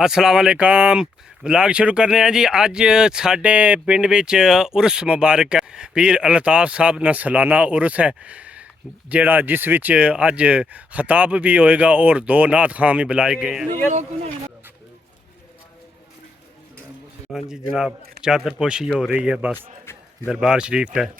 अस्सलाम वालेकुम। व्लॉग शुरू करने हैं जी। अज साडे पिंड विच उर्स मुबारक है। पीर अल्ताफ साहब ना सालाना उर्स है जेड़ा जिस विच अज खिताब भी होएगा और दो नात खां भी बुलाए गए हैं। हाँ जी जनाब, चादर पोशी हो रही है बस दरबार शरीफ है।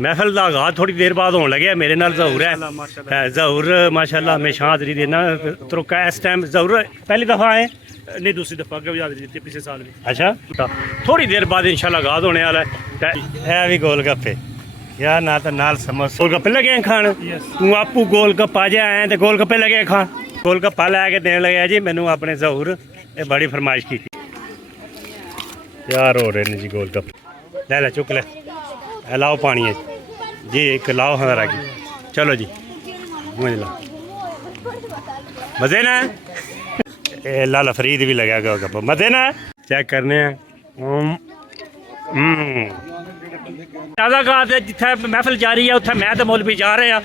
महफल का आगाज थोड़ी देर बाद होने लगे। मेरे नाल जहूर है। जहूर माशाल्लाह हमेशा हाजरी देना तुरका इस टाइम। जहूर पहली दफ़ा आए? नहीं, दूसरी दफा कभी हाजिरी दी पिछले साल भी। अच्छा, थोड़ी देर बाद इंशाल्लाह आगाज होने वाला है। भी गोलगप्पे यार ना तो नाल समोसे गोलगप्पे लगे खान। तू आपू गोलगप्पा जे आए तो गोलगप्पे लगे खान। गोलगप्पा लैके देने लगे जी मैनू अपने जहूर। ये बड़ी फरमाइश की यार हो रहे हैं जी गोलगप्पे। ले चुक ले लाओ पानी है जी, एक लाओ हमारा की। चलो जी मुझे ला मजे ना। लाला फरीद भी लगा गोलगप्पा मजे ना। चेक करने हैं। ताज़ा गात जिथे महफिल जारी है उत्थे मैं तो मौलवी जा रहे हैं।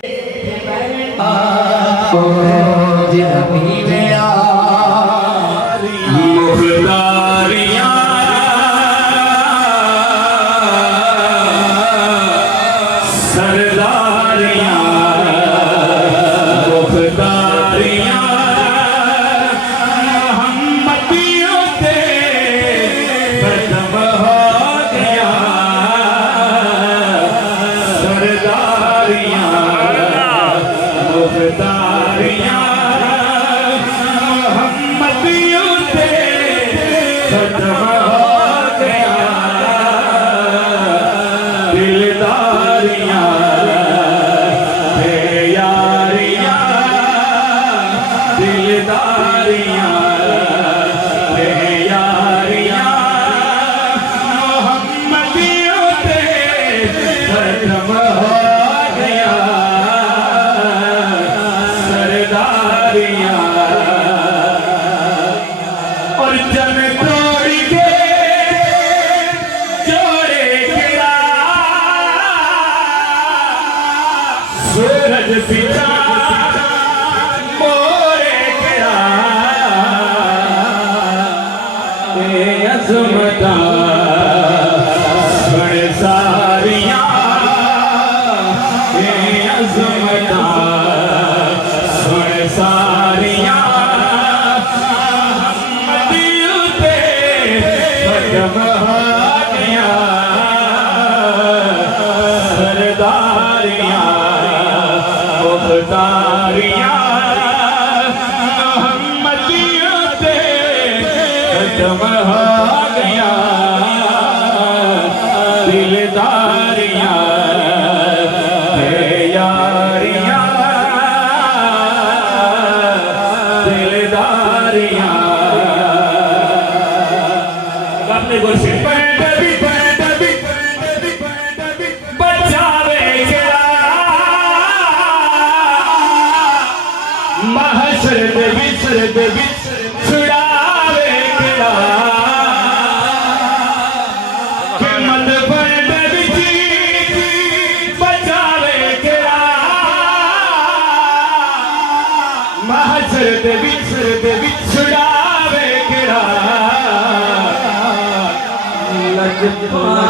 मत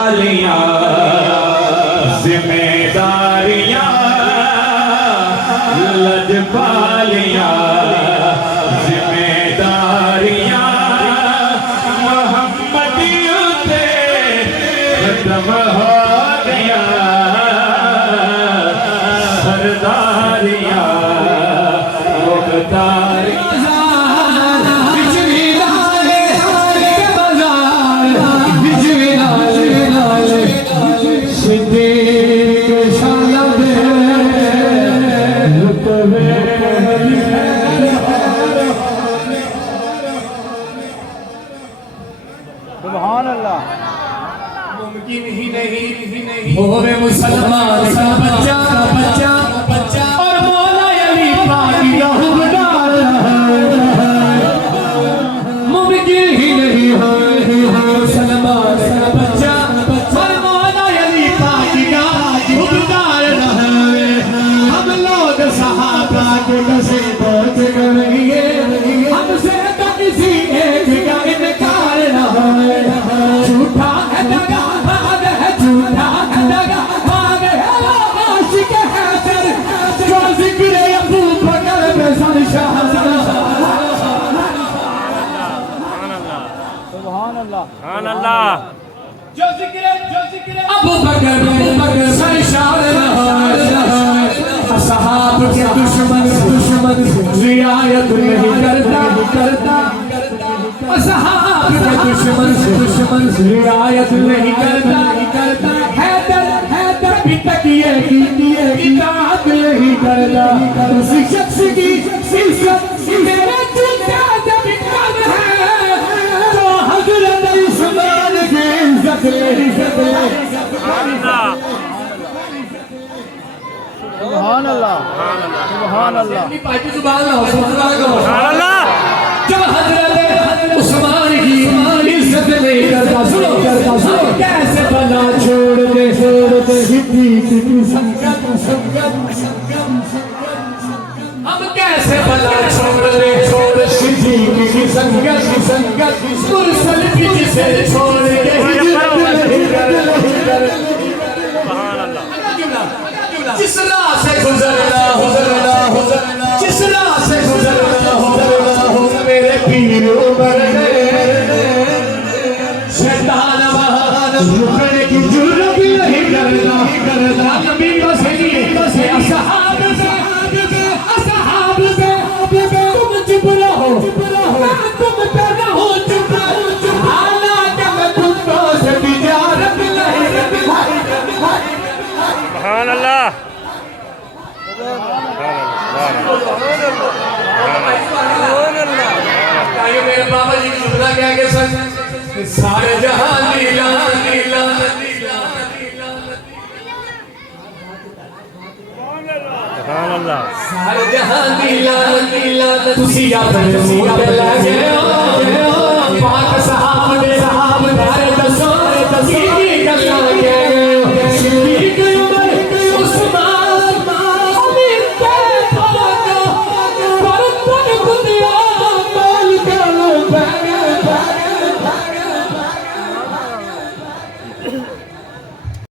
पालियां जिम्मेदारियां लज पालियां जिम्मेदारियां मोहम्मदियों से खत्म हो गया सरदारियां मुख्तारियां मुमकिन ही नहीं होवे मुसलमान का बच्चा और मौला अली पाक का हुक्मदार मुमकिन ही नहीं होवे मुसलमान का बच्चा और मौला अली पाक का हुक्मदार हम लोग सहाबा के कसे बहुत करेंगे हमसे तो किसी एक का इनकार न होए झूठा है दगा भाग है झूठा है दगा भाग है आशिक है सर जो जिक्र अबू बकर में सन शाह सुभान अल्लाह जो जिक्र अबू बकर सन शाह असहाब के दुश्मन रियायत नहीं करता असहाब के दुश्मन रियायत नहीं करता हैदर भी तकिए की इताअत नहीं करता उसी शख्स की इज्जत मेरे जूते जब कम है तो हजरत उस्मान की इज्जत नहीं सुभान अल्लाह सुभान अल्लाह पार्टी सुभान अल्लाह जो हजरत उस्मान की इज्जत नहीं करता सुनो कैसे बना छोड़ दे सिद्दीक की संगत हम कैसे बना छोड़ दे सिद्दीक की संगत मुरसल भी जिसे छोड़ के हिजरत नहीं कर जिस राह से गुजरना जिस राह से गुजरना मेरे पीर उमर शैतान वहां रुकने की जुर्रत नहीं करता नबी बसे असहाब पे तुम चुप रहो तुम पे रहो चुप हालांकि मैं तुमको से तिजारत नहीं सुभान अल्लाह मेरे बाबा जी की सुना क्या के संग सारे जहां लीला लीला सुभान अल्लाह सारे जहां लीला लीला तुसी अपने मुंह ते लगे